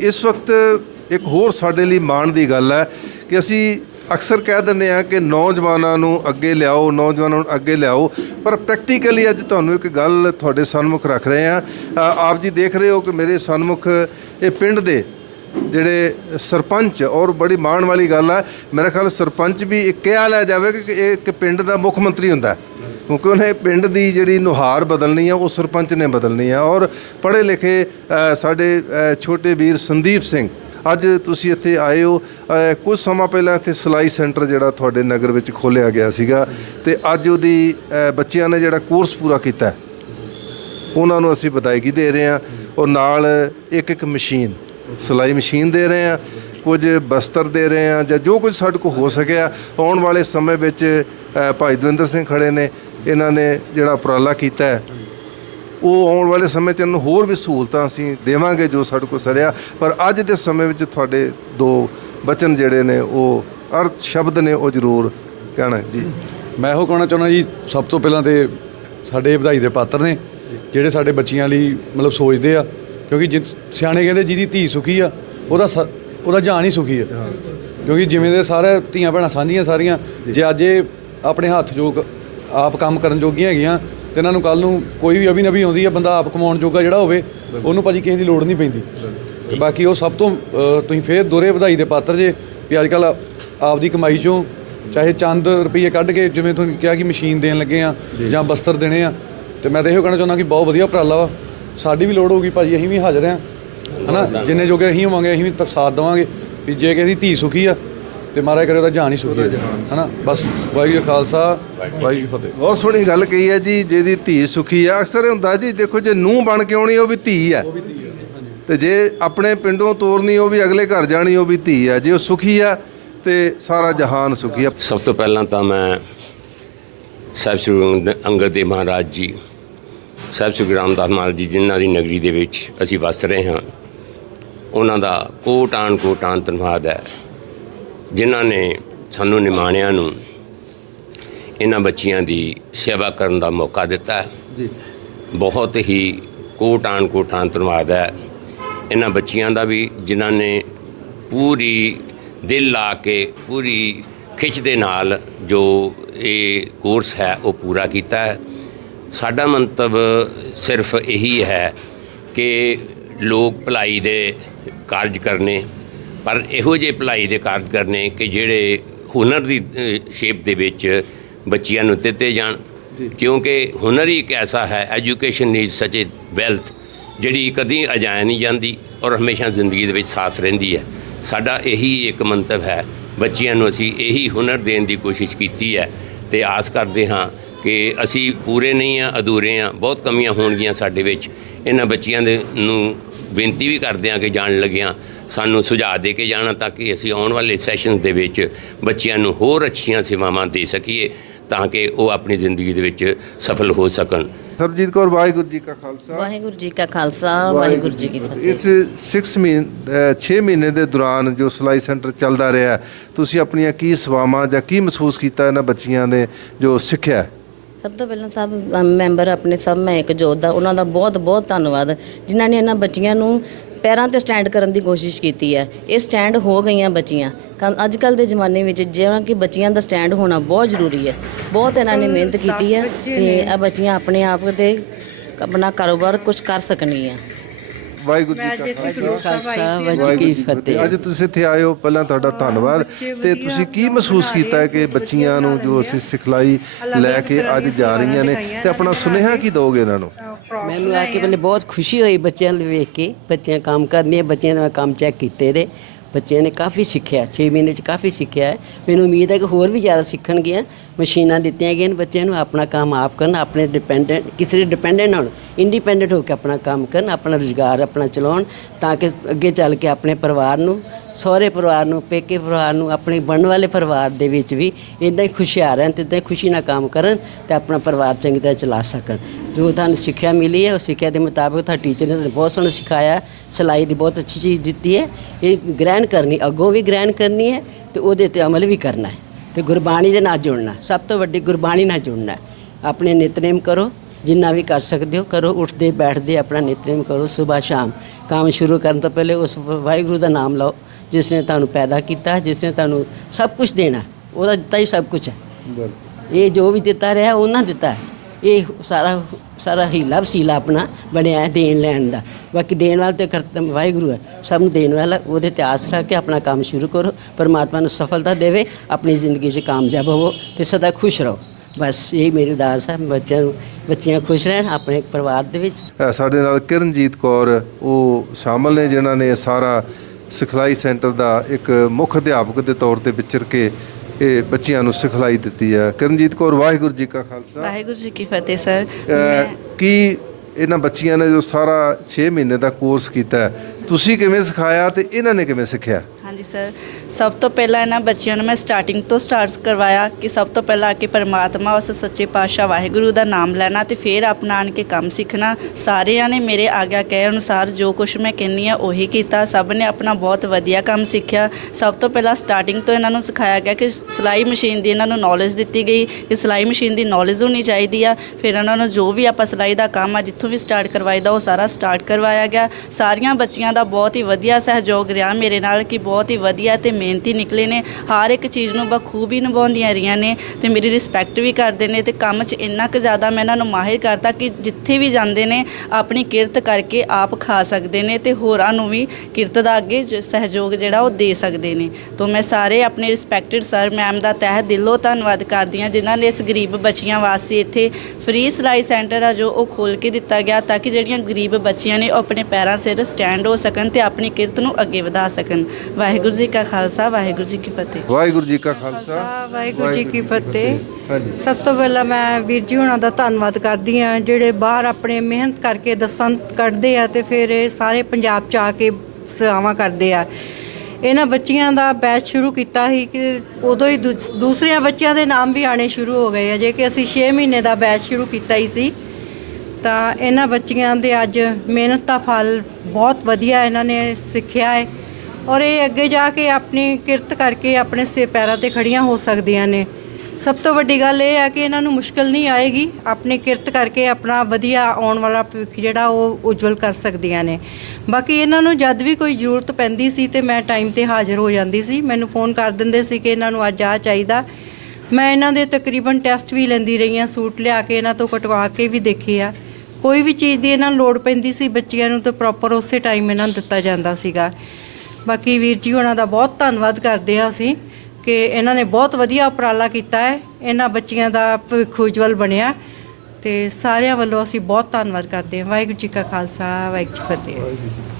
ਇਸ ਵਕਤ ਇੱਕ ਹੋਰ ਸਾਡੇ ਲਈ ਮਾਣ ਦੀ ਗੱਲ ਹੈ ਕਿ ਅਸੀਂ ਅਕਸਰ ਕਹਿ ਦਿੰਦੇ ਆ ਕਿ ਨੌਜਵਾਨਾਂ ਨੂੰ ਅੱਗੇ ਲਿਆਓ, ਨੌਜਵਾਨਾਂ ਨੂੰ ਅੱਗੇ ਲਿਆਓ, ਪਰ ਪ੍ਰੈਕਟੀਕਲੀ ਅੱਜ ਤੁਹਾਨੂੰ ਇੱਕ ਗੱਲ ਤੁਹਾਡੇ ਸਨਮੁਖ ਰੱਖ ਰਹੇ ਆ ਆਪ ਜੀ ਦੇਖ ਰਹੇ ਹੋ ਕਿ ਮੇਰੇ ਸਨਮੁਖ ਇਹ ਪਿੰਡ ਦੇ ਜਿਹੜੇ ਸਰਪੰਚ ਔਰ ਬੜੀ ਮਾਣ ਵਾਲੀ ਗੱਲ ਹੈ। ਮੇਰਾ ਖਿਆਲ ਸਰਪੰਚ ਵੀ ਇਹ ਕਿਹਾ ਲਿਆ ਜਾਵੇ ਕਿ ਇਹ ਇੱਕ ਪਿੰਡ ਦਾ ਮੁੱਖ ਮੰਤਰੀ ਹੁੰਦਾ ਹੈ। ਕਿਉਂਕਿ ਉਹਨੇ ਪਿੰਡ ਦੀ ਜਿਹੜੀ ਨੁਹਾਰ ਬਦਲਣੀ ਆ, ਉਹ ਸਰਪੰਚ ਨੇ ਬਦਲਣੀ ਆ। ਔਰ ਪੜ੍ਹੇ ਲਿਖੇ ਸਾਡੇ ਛੋਟੇ ਵੀਰ ਸੰਦੀਪ ਸਿੰਘ, ਅੱਜ ਤੁਸੀਂ ਇੱਥੇ ਆਏ ਹੋ। ਕੁਝ ਸਮਾਂ ਪਹਿਲਾਂ ਇੱਥੇ ਸਿਲਾਈ ਸੈਂਟਰ ਜਿਹੜਾ ਤੁਹਾਡੇ ਨਗਰ ਵਿੱਚ ਖੋਲ੍ਹਿਆ ਗਿਆ ਸੀਗਾ ਤੇ ਅੱਜ ਉਹਦੀ ਬੱਚਿਆਂ ਨੇ ਜਿਹੜਾ ਕੋਰਸ ਪੂਰਾ ਕੀਤਾ ਉਹਨਾਂ ਨੂੰ ਅਸੀਂ ਵਧਾਈ ਦੇ ਰਹੇ ਹਾਂ। ਔਰ ਨਾਲ ਇੱਕ ਇੱਕ ਮਸ਼ੀਨ, ਸਿਲਾਈ ਮਸ਼ੀਨ ਦੇ ਰਹੇ ਹਾਂ। ਕੁਝ ਬਸਤਰ ਦੇ ਰਹੇ ਹਾਂ ਜਾਂ ਜੋ ਕੁਝ ਸਾਡੇ ਕੋਲ ਹੋ ਸਕਿਆ। ਆਉਣ ਵਾਲੇ ਸਮੇਂ ਵਿੱਚ ਭਾਈ ਦਵਿੰਦਰ ਸਿੰਘ ਖੜੇ ਨੇ। ਇਹਨਾਂ ਨੇ ਜਿਹੜਾ ਉਪਰਾਲਾ ਕੀਤਾ ਹੈ ਉਹ ਆਉਣ ਵਾਲੇ ਸਮੇਂ 'ਚ ਇਹਨੂੰ ਹੋਰ ਵੀ ਸਹੂਲਤਾਂ ਅਸੀਂ ਦੇਵਾਂਗੇ ਜੋ ਸਾਡੇ ਕੋਲ ਸਰਿਆ। ਪਰ ਅੱਜ ਦੇ ਸਮੇਂ ਵਿੱਚ ਤੁਹਾਡੇ ਦੋ ਬਚਨ ਜਿਹੜੇ ਨੇ ਉਹ ਅਰਥ ਸ਼ਬਦ ਨੇ ਉਹ ਜ਼ਰੂਰ ਕਹਿਣਾ। ਜੀ। ਮੈਂ ਇਹੋ ਕਹਿਣਾ ਚਾਹੁੰਦਾ ਜੀ ਸਭ ਤੋਂ ਪਹਿਲਾਂ ਤੇ ਸਾਡੇ ਵਧਾਈ ਦੇ ਪਾਤਰ ਨੇ ਜਿਹੜੇ ਸਾਡੇ ਬੱਚਿਆਂ ਲਈ ਮਤਲਬ ਸੋਚਦੇ ਆ ਕਿਉਂਕਿ ਜਿ- ਸਿਆਣੇ ਕਹਿੰਦੇ ਜਿਹਦੀ ਧੀ ਸੁਖੀ ਆ ਉਹਦਾ ਉਹਦਾ ਜਾਨ ਹੀ ਸੁਖੀ ਆ। ਕਿਉਂਕਿ ਜਿਵੇਂ ਦੇ ਸਾਰੇ ਧੀਆਂ ਭੈਣਾਂ ਸਾਂਝੀਆਂ ਸਾਰੀਆਂ ਜੇ ਅੱਜ ਇਹ ਆਪਣੇ ਹੱਥ ਜੋਗ ਆਪ ਕੰਮ ਕਰਨ ਜੋਗੀਆਂ ਹੈਗੀਆਂ ਤੇ ਇਹਨਾਂ ਨੂੰ ਕੱਲ ਨੂੰ ਕੋਈ ਵੀ ਅਭੀ ਨਵੀ ਆਉਂਦੀ ਆ ਬੰਦਾ ਆਪ ਕਮਾਉਣ ਜੋਗਾ ਜਿਹੜਾ ਹੋਵੇ ਉਹਨੂੰ ਭਾਜੀ ਕਿਸੇ ਦੀ ਲੋੜ ਨਹੀਂ ਪੈਂਦੀ। ਤੇ ਬਾਕੀ ਉਹ ਸਭ ਤੋਂ ਅ, ਤੁਸੀਂ ਫੇਰ ਦੋਰੇ ਵਧਾਈ ਦੇ ਪਾਤਰ ਜੇ ਵੀ ਅੱਜ ਕੱਲ ਆਪਦੀ ਕਮਾਈ ਚੋਂ ਚਾਹੇ ਚੰਦ ਰੁਪਏ ਕੱਢ ਕੇ ਜਿਵੇਂ ਤੁਸੀਂ ਕਿਹਾ ਕਿ ਮਸ਼ੀਨ ਦੇਣ ਲੱਗੇ ਆ ਜਾਂ। ਬਸਤਰ ਦੇਣੇ ਆ ਤੇ ਮੈਂ ਤਾਂ ਇਹੋ ਕਹਿਣਾ ਚਾਹੁੰਦਾ ਕਿ ਬਹੁਤ ਵਧੀਆ ਉਪਰਾਲਾ ਵਾ। ਸਾਡੀ ਵੀ ਲੋੜ ਹੋਊਗੀ ਭਾਜੀ ਅਸੀਂ ਵੀ ਹਾਜ਼ਰ ਆ ਹਨਾ? ਜਿੰਨੇ ਜੋਗੇ ਅਸੀਂ ਹੋਵਾਂਗੇ ਅਸੀਂ ਵੀ ਤਾਂ ਸਾਥ ਦੇਵਾਂਗੇ। ਵੀ ਜੇ ਕਿਸੇ ਦੀ ਧੀ ਸੁਖੀ ਆ ਤੇ ਮਹਾਰਾਜ ਕਰੇ ਉਹਦਾ ਜਾਨ ਹੀ ਸੁਖੀ ਹਨਾ? ਬਸ ਵਾਹਿਗੁਰੂ ਖਾਲਸਾ ਵਾਹਿਗੁਰੂ ਫਤਿਹ। ਬਹੁਤ ਸੋਹਣੀ ਗੱਲ ਕਹੀ ਹੈ ਜੀ ਜਿਹਦੀ ਧੀ ਸੁਖੀ ਆ। ਅਕਸਰ ਇਹ ਹੁੰਦਾ ਜੀ ਦੇਖੋ ਜੇ ਨੂੰਹ ਬਣ ਕੇ ਆਉਣੀ ਉਹ ਵੀ ਧੀ ਹੈ। ਤੇ ਜੇ ਆਪਣੇ ਪਿੰਡੋਂ ਤੋਰਨੀ ਉਹ ਵੀ ਅਗਲੇ ਘਰ ਜਾਣੀ ਉਹ ਵੀ ਧੀ ਹੈ। ਜੇ ਉਹ ਸੁਖੀ ਆ ਤੇ ਸਾਰਾ ਜਹਾਨ ਸੁਖੀ ਆ। ਸਭ ਤੋਂ ਪਹਿਲਾਂ ਤਾਂ ਮੈਂ ਸਾਹਿਬ ਸ੍ਰੀ ਅੰਗ- ਅੰਗਦ ਦੇਵ ਮਹਾਰਾਜ ਜੀ ਸਾਹਿਬ ਸ੍ਰੀ ਰਾਮਦਾਸ ਮਹਾਰਾਜ ਜੀ ਜਿਨ੍ਹਾਂ ਦੀ ਨਗਰੀ ਦੇ ਵਿੱਚ ਅਸੀਂ ਵਸ ਰਹੇ ਹਾਂ ਉਹਨਾਂ ਦਾ ਕੋਟਾਨ ਕੋਟਾਨ ਧੰਨਵਾਦ ਹੈ। ਜਿਨ੍ਹਾਂ ਨੇ ਸਾਨੂੰ ਨਿਮਾਣਿਆਂ ਨੂੰ ਇਹਨਾਂ ਬੱਚੀਆਂ ਦੀ ਸੇਵਾ ਕਰਨ ਦਾ ਮੌਕਾ ਦਿੱਤਾ ਹੈ। ਜੀ। ਬਹੁਤ ਹੀ ਕੋਟਾਨ ਕੋਟਾਨ ਧੰਨਵਾਦ ਹੈ। ਇਹਨਾਂ ਬੱਚੀਆਂ ਦਾ ਵੀ ਜਿਨ੍ਹਾਂ ਨੇ ਪੂਰੀ ਦਿਲ ਲਾ ਕੇ ਪੂਰੀ ਖਿੱਚ ਦੇ ਨਾਲ ਜੋ ਇਹ ਕੋਰਸ ਹੈ ਉਹ ਪੂਰਾ ਕੀਤਾ ਹੈ। ਸਾਡਾ ਮੰਤਵ ਸਿਰਫ ਇਹੀ ਹੈ ਕਿ ਲੋਕ ਭਲਾਈ ਦੇ ਕਾਰਜ ਕਰਨੇ ਪਰ ਇਹੋ ਜਿਹੇ ਭਲਾਈ ਦੇ ਕਾਰਜ ਕਰਨੇ ਕਿ ਜਿਹੜੇ ਹੁਨਰ ਦੀ ਸ਼ੇਪ ਦੇ ਵਿੱਚ ਬੱਚੀਆਂ ਨੂੰ ਦਿੱਤੇ ਜਾਣ। ਕਿਉਂਕਿ ਹੁਨਰ ਹੀ ਇੱਕ ਐਸਾ ਹੈ education is such a wealth ਜਿਹੜੀ ਕਦੀ ਅਜਾਇਆ ਨਹੀਂ ਜਾਂਦੀ ਔਰ ਹਮੇਸ਼ਾ ਜ਼ਿੰਦਗੀ ਦੇ ਵਿੱਚ ਸਾਥ ਰਹਿੰਦੀ ਹੈ। ਸਾਡਾ ਇਹੀ ਇੱਕ ਮੰਤਵ ਹੈ ਬੱਚਿਆਂ ਨੂੰ ਅਸੀਂ ਇਹੀ ਹੁਨਰ ਦੇਣ ਦੀ ਕੋਸ਼ਿਸ਼ ਕੀਤੀ ਹੈ ਤੇ ਆਸ ਕਰਦੇ ਹਾਂ ਕਿ ਅਸੀਂ ਪੂਰੇ ਨਹੀਂ ਆ ਅਧੂਰੇ ਆ ਬਹੁਤ ਕਮੀਆਂ ਹੋਣਗੀਆਂ ਸਾਡੇ ਵਿੱਚ। ਇਹਨਾਂ ਬੱਚਿਆਂ ਦੇ ਨੂੰ ਬੇਨਤੀ ਵੀ ਕਰਦੇ ਹਾਂ ਕਿ ਜਾਣ ਲੱਗਿਆਂ ਸਾਨੂੰ ਸੁਝਾਅ ਦੇ ਕੇ ਜਾਣਾ ਤਾਂ ਕਿ ਅਸੀਂ ਆਉਣ ਵਾਲੇ ਸੈਸ਼ਨ ਦੇ ਵਿੱਚ ਬੱਚਿਆਂ ਨੂੰ ਹੋਰ ਅੱਛੀਆਂ ਸੇਵਾਵਾਂ ਦੇ ਸਕੀਏ ਤਾਂ ਕਿ ਉਹ ਆਪਣੀ ਜ਼ਿੰਦਗੀ ਦੇ ਵਿੱਚ ਸਫਲ ਹੋ ਸਕਣ। ਸਰਬਜੀਤ ਕੌਰ ਵਾਹਿਗੁਰੂ ਜੀ ਕਾ ਖਾਲਸਾ। ਵਾਹਿਗੁਰੂ ਜੀ ਕਾ ਖਾਲਸਾ ਵਾਹਿਗੁਰੂ ਜੀ ਕੀ ਫਤਿਹ। ਇਸ 6 ਮਹੀਨੇ 6 ਮਹੀਨੇ ਦੇ ਦੌਰਾਨ ਜੋ ਸਿਲਾਈ ਸੈਂਟਰ ਚੱਲਦਾ ਰਿਹਾ ਤੁਸੀਂ ਆਪਣੀਆਂ ਕੀ ਸੇਵਾਵਾਂ ਜਾਂ ਕੀ ਮਹਿਸੂਸ ਕੀਤਾ ਇਹਨਾਂ ਬੱਚੀਆਂ ਦੇ ਜੋ ਸਿੱਖਿਆ? ਸਭ ਤੋਂ ਪਹਿਲਾਂ ਸਭ ਮੈਂਬਰ ਆਪਣੇ ਸਭ ਮੈਂ ਇੱਕ ਜੋਤ ਦਾ, ਉਹਨਾਂ ਦਾ ਬਹੁਤ ਬਹੁਤ ਧੰਨਵਾਦ, ਜਿਨ੍ਹਾਂ ਨੇ ਇਹਨਾਂ ਬੱਚੀਆਂ ਨੂੰ ਪੈਰਾਂ ਤੇ ਸਟੈਂਡ ਕਰਨ ਦੀ ਕੋਸ਼ਿਸ਼ ਕੀਤੀ ਹੈ। ਇਹ ਸਟੈਂਡ ਹੋ ਗਈਆਂ ਬੱਚੀਆਂ। ਅੱਜ ਕੱਲ ਦੇ ਜ਼ਮਾਨੇ ਵਿੱਚ ਜਿਵੇਂ ਕਿ ਬੱਚੀਆਂ ਦਾ ਸਟੈਂਡ ਹੋਣਾ ਬਹੁਤ ਜ਼ਰੂਰੀ ਹੈ। ਬਹੁਤ ਇਹਨਾਂ ਨੇ ਮਿਹਨਤ ਕੀਤੀ ਹੈ ਤੇ ਇਹ ਬੱਚੀਆਂ ਆਪਣੇ ਆਪ ਤੇ ਆਪਣਾ ਕਾਰੋਬਾਰ ਕੁਝ ਕਰ ਸਕਣੀਆਂ। ਵਾਹਿਗੁਰੂ ਜੀ ਕਾ ਖਾਲਸਾ। ਵਾਹਿਗੁਰੂ ਜੀ ਕੀ ਫਤਿਹ। ਅੱਜ ਤੁਸੀਂ ਇੱਥੇ ਆਏ ਹੋ ਪਹਿਲਾਂ ਤੁਹਾਡਾ ਧੰਨਵਾਦ। ਤੇ ਤੁਸੀਂ ਕੀ ਮਹਿਸੂਸ ਕੀਤਾ ਹੈ ਕਿ ਬੱਚੀਆਂ ਨੂੰ ਜੋ ਅਸੀਂ ਸਿਖਲਾਈ ਲੈ ਕੇ ਅੱਜ ਜਾ ਰਹੀਆਂ ਨੇ। ਤੇ ਆਪਣਾ ਸੁਨੇਹਾ ਕੀ ਦੋਗੇ ਇਹਨਾਂ ਨੂੰ? ਮੈਨੂੰ ਆ ਕੇ ਪਹਿਲੇ ਬਹੁਤ ਖੁਸ਼ੀ ਹੋਈ ਬੱਚਿਆਂ ਨੂੰ ਵੇਖ ਕੇ। ਬੱਚਿਆਂ ਕੰਮ ਕਰਨੀ ਬੱਚਿਆਂ ਨੇ ਕੰਮ ਚੈੱਕ ਕੀਤੇ ਨੇ। ਬੱਚਿਆਂ ਨੇ ਕਾਫੀ ਸਿੱਖਿਆ 6 ਮਹੀਨੇ ਚ ਕਾਫੀ ਸਿੱਖਿਆ ਹੈ। ਮੈਨੂੰ ਉਮੀਦ ਹੈ ਕਿ ਹੋਰ ਵੀ ਜ਼ਿਆਦਾ ਸਿੱਖਣਗੀਆਂ, ਮਸ਼ੀਨਾਂ ਦਿੱਤੀਆਂ ਗਈਆਂ ਨੇ ਬੱਚਿਆਂ ਨੂੰ, ਆਪਣਾ ਕੰਮ ਆਪ ਕਰਨ, ਆਪਣੇ ਡਿਪੈਂਡੈਂਟ ਕਿਸੇ ਦੇ ਡਿਪੈਂਡੈਂਟ ਹੋਣ ਇੰਡੀਪੈਂਡੈਂਟ ਹੋ ਕੇ ਆਪਣਾ ਕੰਮ ਕਰਨ, ਆਪਣਾ ਰੁਜ਼ਗਾਰ ਆਪਣਾ ਚਲਾਉਣ, ਤਾਂ ਕਿ ਅੱਗੇ ਚੱਲ ਕੇ ਆਪਣੇ ਪਰਿਵਾਰ ਨੂੰ ਸਹੁਰੇ ਪਰਿਵਾਰ ਨੂੰ, ਪੇਕੇ ਪਰਿਵਾਰ ਨੂੰ, ਆਪਣੇ ਬਣਨ ਵਾਲੇ ਪਰਿਵਾਰ ਦੇ ਵਿੱਚ ਵੀ ਇਦਾਂ ਹੀ ਖੁਸ਼ਹਾਲ ਰਹਿਣ ਤੇ ਇਦਾਂ ਹੀ ਖੁਸ਼ੀ ਨਾਲ ਕੰਮ ਕਰਨ ਤੇ ਆਪਣਾ ਪਰਿਵਾਰ ਚੰਗੀ ਤਰ੍ਹਾਂ ਚਲਾ ਸਕਣ। ਜੋ ਤੁਹਾਨੂੰ ਸਿੱਖਿਆ ਮਿਲੀ ਹੈ, ਉਹ ਸਿੱਖਿਆ ਦੇ ਮੁਤਾਬਕ ਤੁਹਾਡੇ ਟੀਚਰ ਨੇ ਤੁਹਾਨੂੰ ਬਹੁਤ ਸੋਹਣਾ ਸਿਖਾਇਆ, ਸਿਲਾਈ ਦੀ ਬਹੁਤ ਅੱਛੀ ਚੀਜ਼ ਦਿੱਤੀ ਹੈ। ਇਹ ਗ੍ਰਹਿਣ ਕਰਨੀ, ਅੱਗੋਂ ਵੀ ਗ੍ਰਹਿਣ ਕਰਨੀ ਹੈ ਤੇ ਉਹਦੇ ਤੇ ਅਮਲ ਵੀ ਕਰਨਾ ਹੈ। ਤੇ ਗੁਰਬਾਣੀ ਦੇ ਨਾਲ ਜੁੜਨਾ, ਸਭ ਤੋਂ ਵੱਡੀ ਗੁਰਬਾਣੀ ਨਾਲ ਜੁੜਨਾ ਆਪਣੇ ਨਿਤਨੇਮ ਕਰੋ ਜਿੰਨਾ ਵੀ ਕਰ ਸਕਦੇ ਹੋ ਕਰੋ ਉੱਠਦੇ ਬੈਠਦੇ ਆਪਣਾ ਨਿਤਨੇਮ ਕਰੋ ਸਵੇਰ ਸ਼ਾਮ। ਕੰਮ ਸ਼ੁਰੂ ਕਰਨ ਤੋਂ ਪਹਿਲੇ ਉਸ ਵਾਹਿਗੁਰੂ ਦਾ ਨਾਮ ਲਓ ਜਿਸ ਨੇ ਤੁਹਾਨੂੰ ਪੈਦਾ ਕੀਤਾ ਜਿਸ ਨੇ ਤੁਹਾਨੂੰ ਸਭ ਕੁਝ ਦੇਣਾ। ਉਹਦਾ ਦਿੱਤਾ ਹੀ ਸਭ ਕੁਝ ਹੈ। ਇਹ ਜੋ ਵੀ ਦਿੱਤਾ ਰਿਹਾ ਉਹਨਾਂ ਦਿੱਤਾ ਹੈ। ਇਹ ਸਾਰਾ ਸਾਰਾ ਹੀਲਾ ਵਸੀਲਾ ਆਪਣਾ ਬਣਿਆ ਦੇਣ ਲੈਣ ਦਾ। ਬਾਕੀ ਦੇਣ ਵਾਲਾ ਤੇ ਕਰਤਾ ਵਾਹਿਗੁਰੂ ਹੈ। ਸਭ ਨੂੰ ਦੇਣ ਵਾਲਾ ਉਹਦੇ ਤੇ ਆਸ ਰੱਖ ਕੇ ਆਪਣਾ ਕੰਮ ਸ਼ੁਰੂ ਕਰੋ। ਪਰਮਾਤਮਾ ਨੂੰ ਸਫਲਤਾ ਦੇਵੇ ਆਪਣੀ ਜ਼ਿੰਦਗੀ 'ਚ ਕਾਮਯਾਬ ਹੋਵੋ ਤੇ ਸਦਾ ਖੁਸ਼ ਰਹੋ। ਬਸ ਇਹ ਮੇਰੀ ਅਰਦਾਸ ਹੈ ਬੱਚਿਆਂ ਨੂੰ ਬੱਚੀਆਂ ਖੁਸ਼ ਰਹਿਣ ਆਪਣੇ ਪਰਿਵਾਰ ਦੇ ਵਿੱਚ। ਅ, ਸਾਡੇ ਨਾਲ ਕਿਰਨਜੀਤ ਕੌਰ ਉਹ ਸ਼ਾਮਲ ਨੇ ਜਿਨ੍ਹਾਂ ਨੇ ਇਹ ਸਾਰਾ ਸਿਖਲਾਈ ਸੈਂਟਰ ਦਾ ਇੱਕ ਮੁੱਖ ਅਧਿਆਪਕ ਦੇ ਤੌਰ ਤੇ ਵਿਚਰ ਕੇ ਇਹ ਬੱਚਿਆਂ ਨੂੰ ਸਿਖਲਾਈ ਦਿੱਤੀ ਹੈ। ਕਿਰਨਜੀਤ ਕੌਰ ਵਾਹਿਗੁਰੂ ਜੀ ਕਾ ਖਾਲਸਾ। ਵਾਹਿਗੁਰੂ ਜੀ ਕੀ ਫਤਿਹ ਸਰ। ਅ, ਕੀ ਇਹਨਾਂ ਬੱਚੀਆਂ ਨੇ ਜੋ ਸਾਰਾ 6 ਮਹੀਨੇ ਦਾ ਕੋਰਸ ਕੀਤਾ ਹੈ, ਤੁਸੀਂ ਕਿਵੇਂ ਸਿਖਾਇਆ ਤੇ ਇਹਨਾਂ ਨੇ ਕਿਵੇਂ ਸਿੱਖਿਆ? ਹਾਂਜੀ, ਸਰ। ਸਭ ਤੋਂ ਪਹਿਲਾਂ ਇਹਨਾਂ ਬੱਚਿਆਂ ਨੂੰ ਮੈਂ ਸਟਾਰਟਿੰਗ ਤੋਂ ਸਟਾਰਟ ਕਰਵਾਇਆ ਕਿ ਸਭ ਤੋਂ ਪਹਿਲਾਂ ਆ ਕੇ ਪਰਮਾਤਮਾ ਉਸ ਸੱਚੇ ਪਾਤਸ਼ਾਹ ਵਾਹਿਗੁਰੂ ਦਾ ਨਾਮ ਲੈਣਾ ਤੇ ਫਿਰ ਆਪਣਾ ਆਣ ਕੇ ਕੰਮ ਸਿੱਖਣਾ। ਸਾਰਿਆਂ ਨੇ ਮੇਰੇ ਆਗਿਆ ਕਹੇ ਅਨੁਸਾਰ ਜੋ ਕੁਝ ਮੈਂ ਕਹਿੰਨੀ ਆ ਉਹੀ ਕੀਤਾ। ਸਭ ਨੇ ਆਪਣਾ ਬਹੁਤ ਵਧੀਆ ਕੰਮ ਸਿੱਖਿਆ। ਸਭ ਤੋਂ ਪਹਿਲਾਂ ਸਟਾਰਟਿੰਗ ਤੋਂ ਇਹਨਾਂ ਨੂੰ ਸਿਖਾਇਆ ਗਿਆ ਕਿ ਸਿਲਾਈ ਮਸ਼ੀਨ ਦੀ ਇਹਨਾਂ ਨੂੰ ਨੌਲੇਜ ਦਿੱਤੀ ਗਈ ਕਿ ਸਿਲਾਈ ਮਸ਼ੀਨ ਦੀ ਨੌਲੇਜ ਹੋਣੀ ਚਾਹੀਦੀ ਆ। ਫਿਰ ਇਹਨਾਂ ਨੂੰ ਜੋ ਵੀ ਆਪਾਂ ਸਿਲਾਈ ਦਾ ਕੰਮ ਆ, ਜਿੱਥੋਂ ਵੀ ਸਟਾਰਟ ਕਰਵਾਈਦਾ ਉਹ ਸਾਰਾ ਸਟਾਰਟ ਕਰਵਾਇਆ ਗਿਆ। ਸਾਰੀਆਂ ਬੱਚੀਆਂ ਦਾ ਬਹੁਤ ਹੀ ਵਧੀਆ ਸਹਿਯੋਗ ਰਿਹਾ ਮੇਰੇ ਨਾਲ ਕਿ ਬਹੁਤ ਹੀ ਵਧੀਆ ਤੇ ਮਿਹਨਤੀ ਨਿਕਲੇ ਨੇ। ਹਰ ਇੱਕ ਚੀਜ਼ ਨੂੰ ਬਖੂਬੀ ਨਿਭਾਉਂਦੀਆਂ ਰਹੀਆਂ ਨੇ ਤੇ ਮੇਰੀ ਰਿਸਪੈਕਟ ਵੀ ਕਰਦੇ ਨੇ ਤੇ ਕੰਮ 'ਚ ਇੰਨਾ ਕੁ ਜ਼ਿਆਦਾ ਮੈਂ ਇਹਨਾਂ ਨੂੰ ਮਾਹਿਰ ਕਰਤਾ ਕਿ ਜਿੱਥੇ ਵੀ ਜਾਂਦੇ ਨੇ ਆਪਣੀ ਕਿਰਤ ਕਰਕੇ ਆਪ ਖਾ ਸਕਦੇ ਨੇ ਤੇ ਹੋਰਾਂ ਨੂੰ ਵੀ ਕਿਰਤ ਦਾ ਅੱਗੇ ਜ- ਸਹਿਯੋਗ ਜਿਹੜਾ ਉਹ ਦੇ ਸਕਦੇ ਨੇ। ਤੋਂ ਮੈਂ ਸਾਰੇ ਆਪਣੇ ਰਿਸਪੈਕਟਡ ਸਰ ਮੈਮ ਦਾ ਤਹਿ ਦਿਲੋਂ ਧੰਨਵਾਦ ਕਰਦੀ ਹਾਂ ਜਿਨ੍ਹਾਂ ਨੇ ਇਸ ਗਰੀਬ ਬੱਚੀਆਂ ਵਾਸਤੇ ਇੱਥੇ ਫ੍ਰੀ ਸਿਲਾਈ ਸੈਂਟਰ ਆ ਜੋ ਉਹ ਖੋਲ ਕੇ ਦਿੱਤਾ ਗਿਆ ਤਾਂ ਕਿ ਜਿਹੜੀਆਂ ਗਰੀਬ ਬੱਚੀਆਂ ਨੇ ਉਹ ਆਪਣੇ ਪੈਰਾਂ ਸਿਰ ਸਟੈਂਡ ਹੋ ਸਕਣ ਤੇ ਆਪਣੀ ਕਿਰਤ ਨੂੰ ਅੱਗੇ ਵਧਾ ਸਕਣ। ਵਾਹਿਗੁਰੂ ਜੀ ਕਾ ਖਾਲਸਾ ਵਾਹਿਗੁਰੂ ਜੀ ਕੀ ਫਤਿਹ। ਵਾਹਿਗੁਰੂ ਜੀ ਕਾ ਖਾਲਸਾ ਵਾਹਿਗੁਰੂ ਜੀ ਕੀ ਫਤਿਹ। ਹਾਂਜੀ। ਸਭ ਤੋਂ ਪਹਿਲਾਂ ਮੈਂ ਵੀਰ ਜੀ ਹੁਣਾਂ ਦਾ ਧੰਨਵਾਦ ਕਰਦੀ ਆ ਜਿਹੜੇ ਬਾਹਰ ਆਪਣੇ ਮਿਹਨਤ ਕਰਕੇ ਦਸਵੰਤ ਕੱਢਦੇ ਆ ਤੇ ਫਿਰ ਇਹ ਸਾਰੇ ਪੰਜਾਬ ਚ ਆ ਕੇ ਸੇਵਾਵਾਂ ਕਰਦੇ ਆ। ਇਹਨਾਂ ਬੱਚੀਆਂ ਦਾ ਬੈਚ ਸ਼ੁਰੂ ਕੀਤਾ ਸੀ ਕਿ ਉਦੋਂ ਹੀ ਦੂਸ- ਦੂਸਰਿਆਂ ਬੱਚਿਆਂ ਦੇ ਨਾਮ ਵੀ ਆਣੇ ਸ਼ੁਰੂ ਹੋ ਗਏ ਆ। ਜੇ ਕਿ ਅਸੀਂ 6 ਮਹੀਨੇ ਦਾ ਬੈਚ ਸ਼ੁਰੂ ਕੀਤਾ ਹੀ ਸੀ ਤਾਂ ਇਹਨਾਂ ਬੱਚੀਆਂ ਦੇ ਅੱਜ ਮਿਹਨਤ ਦਾ ਫਲ ਬਹੁਤ ਵਧੀਆ ਇਹਨਾਂ ਨੇ ਸਿੱਖਿਆ ਹੈ। ਔਰ ਇਹ ਅੱਗੇ ਜਾ ਕੇ ਆਪਣੀ ਕਿਰਤ ਕਰਕੇ ਆਪਣੇ ਸੇ ਪੈਰਾਂ ਤੇ ਖੜੀਆਂ ਹੋ ਸਕਦੀਆਂ ਨੇ। ਸਭ ਤੋਂ ਵੱਡੀ ਗੱਲ ਇਹ ਆ ਕਿ ਇਹਨਾਂ ਨੂੰ ਮੁਸ਼ਕਲ ਨਹੀਂ ਆਏਗੀ। ਆਪਣੀ ਕਿਰਤ ਕਰਕੇ ਆਪਣਾ ਵਧੀਆ ਆਉਣ ਵਾਲਾ ਭਵਿੱਖ ਜਿਹੜਾ ਉਹ ਉਜਵਲ ਕਰ ਸਕਦੀਆਂ ਨੇ। ਬਾਕੀ ਇਹਨਾਂ ਨੂੰ ਜਦ ਵੀ ਕੋਈ ਜ਼ਰੂਰਤ ਪੈਂਦੀ ਸੀ ਤੇ ਮੈਂ ਟਾਈਮ ਤੇ ਹਾਜ਼ਰ ਹੋ ਜਾਂਦੀ ਸੀ। ਮੈਨੂੰ ਫੋਨ ਕਰ ਦਿੰਦੇ ਸੀ ਕਿ ਇਹਨਾਂ ਨੂੰ ਅੱਜ ਆ ਚਾਹੀਦਾ। ਮੈਂ ਇਹਨਾਂ ਦੇ ਤਕਰੀਬਨ ਟੈਸਟ ਵੀ ਲੈਂਦੀ ਰਹੀ ਹਾਂ, ਸੂਟ ਲਿਆ ਕੇ ਇਹਨਾਂ ਤੋਂ ਕਟਵਾ ਕੇ ਵੀ ਦੇਖੇ ਆ। ਕੋਈ ਵੀ ਚੀਜ਼ ਦੀ ਇਹਨਾਂ ਨੂੰ ਲੋੜ ਪੈਂਦੀ ਸੀ ਬੱਚਿਆਂ ਨੂੰ ਤਾਂ ਪ੍ਰੋਪਰ ਉਸੇ ਟਾਈਮ ਇਹਨਾਂ ਨੂੰ ਦਿੱਤਾ ਜਾਂਦਾ ਸੀਗਾ। ਬਾਕੀ ਵੀਰ ਜੀ ਉਹਨਾਂ ਦਾ ਬਹੁਤ ਧੰਨਵਾਦ ਕਰਦੇ ਹਾਂ ਅਸੀਂ ਕਿ ਇਹਨਾਂ ਨੇ ਬਹੁਤ ਵਧੀਆ ਉਪਰਾਲਾ ਕੀਤਾ ਹੈ, ਇਹਨਾਂ ਬੱਚੀਆਂ ਦਾ ਭਵਿੱਖ ਉਜਵਲ ਬਣਿਆ ਤੇ ਸਾਰਿਆਂ ਵੱਲੋਂ ਅਸੀਂ ਬਹੁਤ ਧੰਨਵਾਦ ਕਰਦੇ ਹਾਂ। ਵਾਹਿਗੁਰੂ ਜੀ ਕਾ ਖਾਲਸਾ, ਵਾਹਿਗੁਰੂ ਜੀ ਕੀ ਫਤਿਹ।